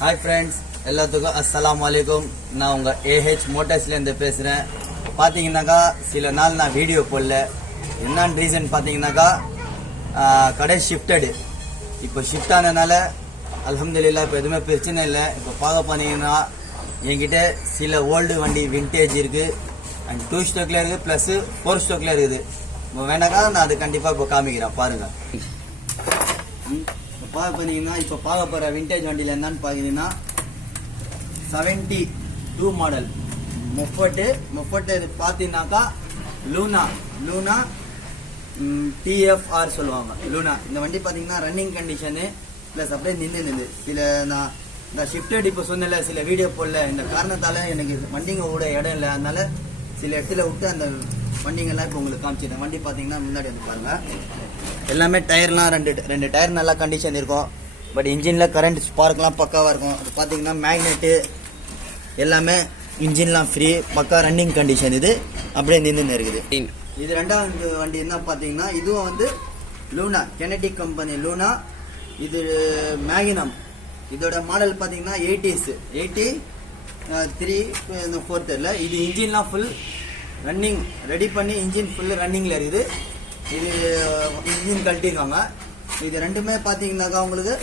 Hi friends, எல்லாத்துக்கும் அஸ்ஸலாமு அலைக்கும். நான் உங்கள் ஏஹெச் மோட்டர்ஸ்லேருந்து பேசுகிறேன். பார்த்தீங்கன்னாக்கா சில நாள் நான் வீடியோ போடல. என்னன்னு ரீசன் பார்த்தீங்கன்னாக்கா கடை ஷிஃப்டடு. இப்போ ஷிஃப்ட் ஆனதுனால அல்ஹம்துலில்லாஹ் இப்போ எதுவுமே பிரச்சனை இல்லை. இப்போ பார்க்க போனீங்கன்னா என்கிட்ட சில ஓல்டு வண்டி விண்டேஜ் இருக்குது அண்ட் 2 ஸ்டோக்கில் இருக்குது ப்ளஸ் 4 ஸ்டோக்கில் இருக்குது. இப்போ வேணாக்கா நான் அது கண்டிப்பாக இப்போ காமிக்கிறேன் பாருங்கள். பார்க்க போனீங்கன்னா இப்போ பார்க்க போகிற விண்டேஜ் வண்டியில் என்னன்னு பார்த்தீங்கன்னா 72 மாடல் முஃபட்டு இது பார்த்தீங்கன்னாக்கா லூனா டிஎஃப்ஆர் சொல்லுவாங்க. லூனா இந்த வண்டி பார்த்தீங்கன்னா ரன்னிங் கண்டிஷனு ப்ளஸ் அப்படியே நின்று சில நான் இந்த ஷிஃப்டட் இப்போ சொன்னல சில வீடியோ போடல. இந்த காரணத்தால் எனக்கு வண்டிங்க விட இடம் இல்லை, அதனால சில இடத்துல விட்டு அந்த வண்டிங்கெல்லாம் இப்போ உங்களுக்கு காமிச்சிட்டேன். வண்டி பார்த்தீங்கன்னா முன்னாடி வந்து பாருங்கள், எல்லாமே டயர்லாம் ரெண்டு டயர் நல்லா கண்டிஷன் இருக்கும். பட் இன்ஜினில் கரண்ட் ஸ்பார்க்லாம் பக்காவாக இருக்கும். அது பார்த்தீங்கன்னா மேக்னெட்டு எல்லாமே இன்ஜின்லாம் ஃப்ரீ, பக்கா ரன்னிங் கண்டிஷன். இது அப்படியே நின்று இருக்குது. இது ரெண்டாவது வண்டி என்ன பார்த்தீங்கன்னா இதுவும் வந்து லூனா கெனடிக் கம்பெனி லூனா. இது மேகினம். இதோட மாடல் பார்த்தீங்கன்னா 83 4th இல்லை. இது இன்ஜின்லாம் ஃபுல் ரன்னிங் ரெடி பண்ணி இன்ஜின் ஃபுல்லு ரன்னிங்கில் இருக்குது. இது இன்ஜின் கழட்டிருக்காங்க. இது ரெண்டுமே பார்த்தீங்கன்னாக்கா உங்களுக்கு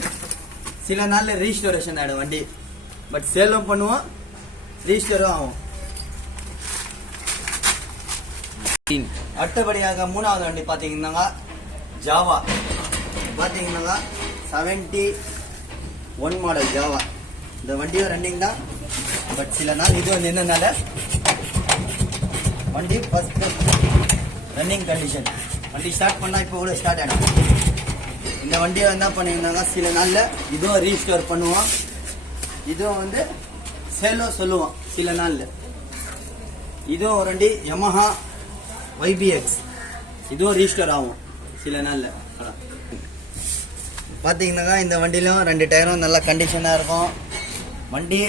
சில நாளில் ரீஸ்டோரேஷன் ஆகிடும் வண்டி. பட் சேலும் பண்ணுவோம், ரீஸ்டோரும் ஆகும். அடுத்தபடியாக மூணாவது வண்டி பார்த்தீங்கன்னாக்கா ஜாவா. பார்த்தீங்கன்னாக்கா 71 மாடல் ஜாவா. இந்த வண்டியும் ரன்னிங் தான். பட் சில நாள் இதுவும் நின்றனால வண்டி ஃபர்ஸ்ட் ரன்னிங் கண்டிஷன். வண்டி ஸ்டார்ட் பண்ணால் இப்போ கூட ஸ்டார்ட் ஆகிடும். இந்த வண்டியை என்ன பண்ணிங்கன்னாக்கா சில நாளில் இதுவும் ரீஸ்டோர் பண்ணுவோம், இதுவும் வந்து சேலோ சொல்லுவோம் சில நாளில். இதுவும் ஒரு வண்டி யமஹா YBX. இதுவும் ரீஸ்டோர் ஆகும் சில நாளில். பார்த்தீங்கன்னாக்கா இந்த வண்டியிலும் 2 டயரும் நல்லா கண்டிஷனாக இருக்கும் வண்டி.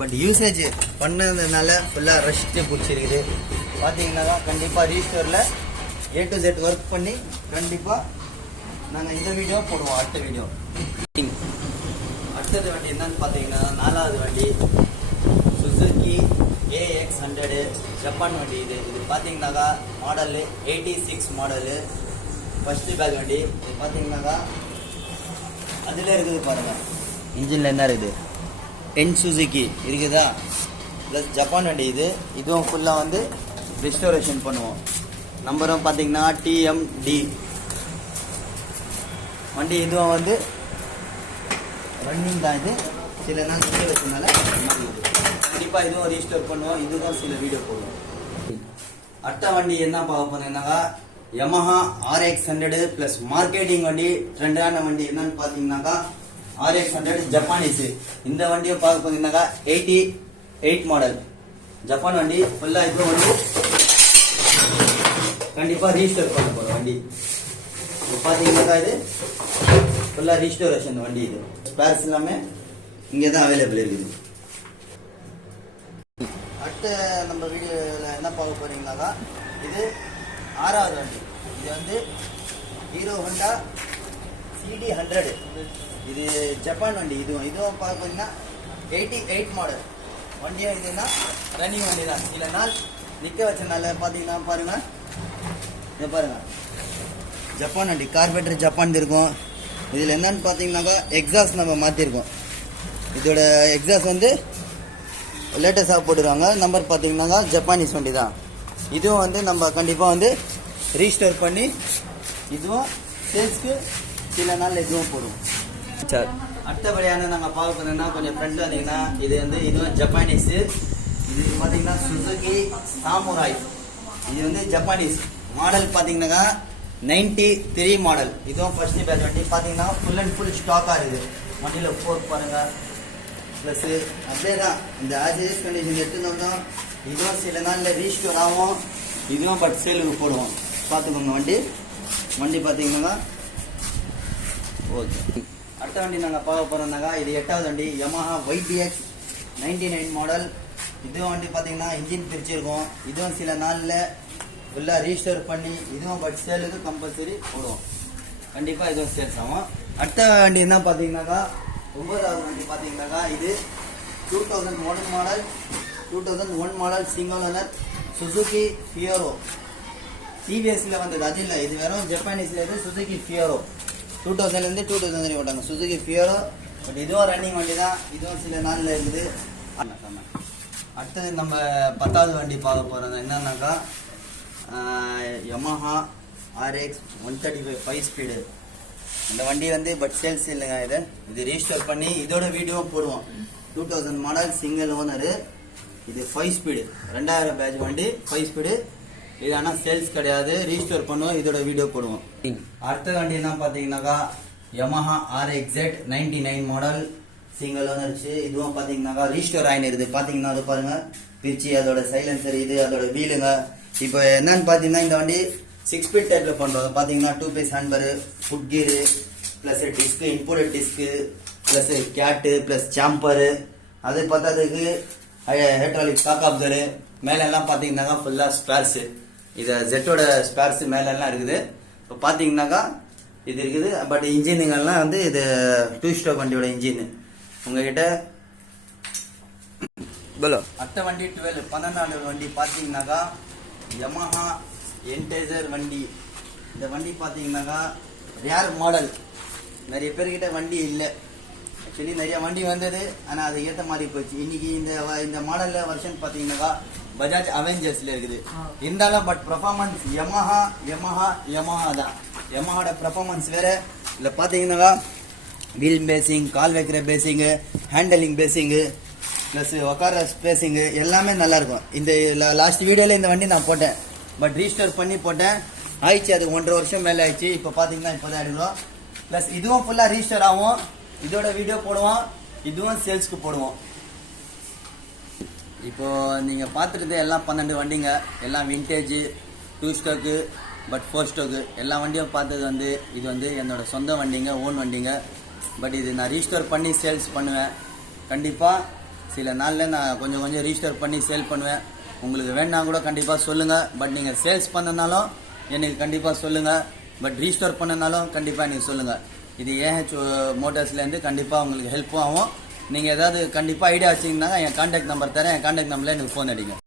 பட் யூசேஜ் பண்ணதுனால ஃபுல்லாக ரெஸ்ட்டு பிடிச்சிருக்குது. பார்த்தீங்கன்னாக்கா கண்டிப்பாக ரீஸ்டோரில் A to Z ஒர்க் பண்ணி கண்டிப்பாக நாங்கள் இந்த வீடியோ போடுவோம். அடுத்த வீடியோ. அடுத்தது வண்டி என்னன்னு பார்த்தீங்கன்னா 4வது வண்டி சுசுகி AX100 ஜப்பான் வண்டி. இது பார்த்தீங்கன்னாக்கா மாடலு 86 மாடலு ஃபர்ஸ்ட் பேக் வண்டி. இது பார்த்தீங்கன்னாக்கா அதில் இருக்குது பாருங்கள், இன்ஜினில் என்ன இருக்குது என் சுசுகி இருக்குதா. ப்ளஸ் ஜப்பான் வண்டி. இதுவும் ஃபுல்லாக வந்து ரெஸ்டோரேஷன் பண்ணுவோம். நம்பரும் பார்த்தீங்கன்னா TMD வண்டி. இதுவும் வந்து ரன்னிங் தான். இது சில நாள் ரெஸ்டோரேஷனால கண்டிப்பாக இதுவும் ரீஸ்டோர் பண்ணுவோம். இதுதான் சில வீடியோ போடுவோம். அடுத்த வண்டி என்ன பார்க்க போனீங்கன்னாக்கா யமஹா RX100 ப்ளஸ் மார்க்கெட்டிங் வண்டி. ட்ரெண்டான வண்டி என்னன்னு பார்த்தீங்கன்னாக்கா RX100 ஜப்பானீஸ். இந்த வண்டியும் பார்க்க போனீங்கன்னாக்கா 88 மாடல் ஜப்பான் வண்டி. ஃபுல்லாக இதுவும் வந்து கண்டிப்பாக ரீஸ்டோர் பண்ண போகிற வண்டி. பார்த்தீங்கன்னாக்கா இது ஃபுல்லாக ரீஸ்டோரேஷன் வண்டி. இது ஸ்பேர்ஸ் எல்லாமே இங்கே தான் அவைலபிள் இருக்குது. அடுத்த நம்ம வீடியோவில் என்ன பார்க்க போறீங்கன்னாக்கா இது 6வது வண்டி. இது வந்து ஹீரோ ஹோண்டா CD100. இது ஜப்பான் வண்டி. இதுவும் பார்க்க போனீங்கன்னா 88 மாடல் வண்டியும். இதுன்னா ரன்னிங் வண்டி தான். சில நாள் நிற்க வச்சனால பார்த்தீங்கன்னா பாருங்க, இதை பாருங்க ஜப்பான் வண்டி. கார்பரேட்டர் ஜப்பான் இருக்கும். இதில் என்னன்னு பார்த்தீங்கன்னாக்கா எக்ஸாஸ்ட் நம்ம மாற்றிருக்கோம். இதோட எக்ஸாஸ்ட் வந்து லேட்டஸ்டாக போட்டுருவாங்க. நம்பர் பார்த்தீங்கன்னாக்கா ஜப்பானீஸ் வண்டி தான். இதுவும் வந்து நம்ம கண்டிப்பாக வந்து ரீஸ்டோர் பண்ணி இதுவும் சேல்ஸ்க்கு சில நாள் இதுவும் போடுவோம். அடுத்தபடியான நாங்கள் பார்க்க போனோம்னா கொஞ்சம் ஃப்ரெண்ட் வந்தீங்கன்னா இது வந்து இதுவும் ஜப்பானீஸு. இது பார்த்தீங்கன்னா சுசுகி சாமுராய். இது வந்து ஜப்பானீஸ் மாடல். பார்த்தீங்கன்னாக்கா 93 மாடல். இதுவும் ஃபர்ஸ்ட் பேட்ச் வண்டி. பார்த்தீங்கன்னா ஃபுல் அண்ட் ஃபுல் ஸ்டாக்காக இருக்குது. வண்டியில் ஃபோர்க் பாருங்கள். ப்ளஸ்ஸு அப்படியே தான் இந்த ஆஜிஎஸ் கண்டிஷன் எடுத்துருந்தோம்னா இதுவும் சில நாளில் ரீஸ்டோர் ஆகும். இதுவும் பட் சேலுக்கு போடுவோம். பார்த்துக்கோங்க வண்டி பார்த்தீங்கன்னாக்கா ஓகே. அடுத்த வண்டி நாங்கள் பார்க்க போகிறோம்னாக்கா இது 8வது வண்டி யமஹா YBX 99 மாடல். இதுவும் வண்டி பார்த்தீங்கன்னா இன்ஜின் பிரிச்சிருக்கும். இதுவும் சில நாளில் ஃபுல்லாக ரீஸ்டோர் பண்ணி இதுவும் பட் சேலுக்கு கம்பல்சரி போடுவோம். கண்டிப்பாக இதுவும் சேல்ஸ் ஆகும். அடுத்த வண்டி என்ன பார்த்தீங்கன்னாக்கா 9வது வண்டி பார்த்தீங்கன்னாக்கா இது 2001 model single owner Suzuki Fiero. டிவிஎஸ்ல வந்தது அது இல்லை, இது வெறும் ஜப்பானீஸ்ல இருந்து சுசுகி ஃபியரோ 2000லேருந்து 2003 ஓட்டாங்க சுசுகி ஃபியரோ. பட் இதுவும் ரன்னிங் வண்டி தான், இதுவும் சில நாளில் இருக்குது. அடுத்தது நம்ம 10வது வண்டி பார்க்க போகிறது என்னன்னாக்கா யமஹா RX 135 5 ஸ்பீடு. இந்த வண்டி வந்து பட் சேல்ஸ் இல்லைங்க. இது ரீஸ்டோர் பண்ணி இதோட வீடியோ போடுவோம். 2000 மாடல் சிங்கிள் ஓனரு. இது 5 ஸ்பீடு 2000 பேட்ச் வண்டி 5 ஸ்பீடு. இது ஆனால் சேல்ஸ் கிடையாது, ரீஸ்டோர் பண்ணுவோம், இதோட வீடியோ போடுவோம். அடுத்த வண்டி என்ன பார்த்தீங்கன்னாக்கா யமஹா RXZ 99 மாடல் சிங்கிள் ஓனர்ச்சு. இதுவும் பார்த்தீங்கன்னாக்கா ரீஸ்டோர் ஆயினிருது. பார்த்தீங்கன்னா அது பாருங்க பிரிச்சு அதோட சைலன்சர் இது அதோட வீலுங்க. இப்போ என்னன்னு பார்த்தீங்கன்னா இந்த வண்டி 6 ஸ்பீட் டைப்ல பண்றோம். பார்த்தீங்கன்னா 2 piece handbar, foot gear, plus disc imported disc, plus கேட்டு, பிளஸ் சாம்பரு, அது பார்த்ததுக்கு ஹைட்ராலிக் ஷாக் அப்சரு. மேல எல்லாம் பார்த்தீங்கன்னாக்கா ஃபுல்லா ஸ்பேர்ஸ். இது ஜெட்டோட ஸ்பேர்ஸ் மேல எல்லாம் இருக்குது. இப்போ பார்த்தீங்கன்னாக்கா இது இருக்குது. பட் இன்ஜினுங்கெல்லாம் வந்து இது 2 ஸ்ட்ரோக் வண்டியோட இன்ஜின் உங்ககிட்ட. அடுத்த வண்டி 12வது வண்டி பார்த்தீங்கன்னாக்கா யமஹா என்டேசர் வண்டி. இந்த வண்டி பார்த்தீங்கன்னாக்கா ரேர் மாடல். நிறைய பேர்கிட்ட வண்டி இல்லை. ஆக்சுவலி நிறைய வண்டி வந்தது, ஆனால் அது ஏற்ற மாதிரி போச்சு. இன்னைக்கு இந்த மாடலில் வருஷன் பார்த்தீங்கன்னாக்கா பஜாஜ் அவெஞ்சர்ஸ்ல இருக்குது. இருந்தாலும் பட் பெர்ஃபார்மன்ஸ் யமஹா தான். யமஹாவோட பெர்ஃபார்மன்ஸ் வேற. இதில் பார்த்தீங்கன்னாக்கா வீல் பேசிங், கால் வைக்கிற பேசிங்கு, ஹேண்டலிங் பேசிங்கு, ப்ளஸ் உட்கார ஸ்பேசிங்கு எல்லாமே நல்லா இருக்கும். இந்த லாஸ்ட் வீடியோவில் இந்த வண்டி நான் போட்டேன், பட் ரீஸ்டோர் பண்ணி போட்டேன். ஆயிடுச்சு, அது 1.5 வருஷம் மேலே ஆயிடுச்சு. இப்போ பார்த்தீங்கன்னா இப்போ தான் எடுக்கிறோம். ப்ளஸ் இதுவும் ஃபுல்லாக ரீஸ்டோர் ஆகும், இதோட வீடியோ போடுவோம், இதுவும் சேல்ஸ்க்கு போடுவோம். இப்போ நீங்கள் பார்த்துட்டு எல்லாம் 12 வண்டிங்க, எல்லாம் விண்டேஜ் 2 ஸ்டோக்கு பட் 4 ஸ்டோக்கு எல்லா வண்டியும் பார்த்தது வந்து இது வந்து என்னோட சொந்த வண்டிங்க, ஓன் வண்டிங்க. பட் இது நான் ரீஸ்டோர் பண்ணி சேல்ஸ் பண்ணுவேன். கண்டிப்பாக சில நாளில் நான் கொஞ்சம் ரீஸ்டோர் பண்ணி சேல் பண்ணுவேன். உங்களுக்கு வேணா கூட கண்டிப்பாக சொல்லுங்கள். பட் நீங்கள் சேல்ஸ் பண்ணனாலும் எனக்கு கண்டிப்பாக சொல்லுங்கள். பட் ரீஸ்டோர் பண்ணனாலும் கண்டிப்பாக எனக்கு சொல்லுங்கள். இது AH மோட்டார்ஸ்லேருந்து கண்டிப்பாக உங்களுக்கு ஹெல்ப்பும் ஆகும். நீங்கள் ஏதாவது கண்டிப்பாக ஐடியா வச்சிங்கன்னா என் கான்டாக்ட் நம்பர் தரேன். என் கான்டாக்ட் நம்பரில் எனக்கு ஃபோன் அடிங்க.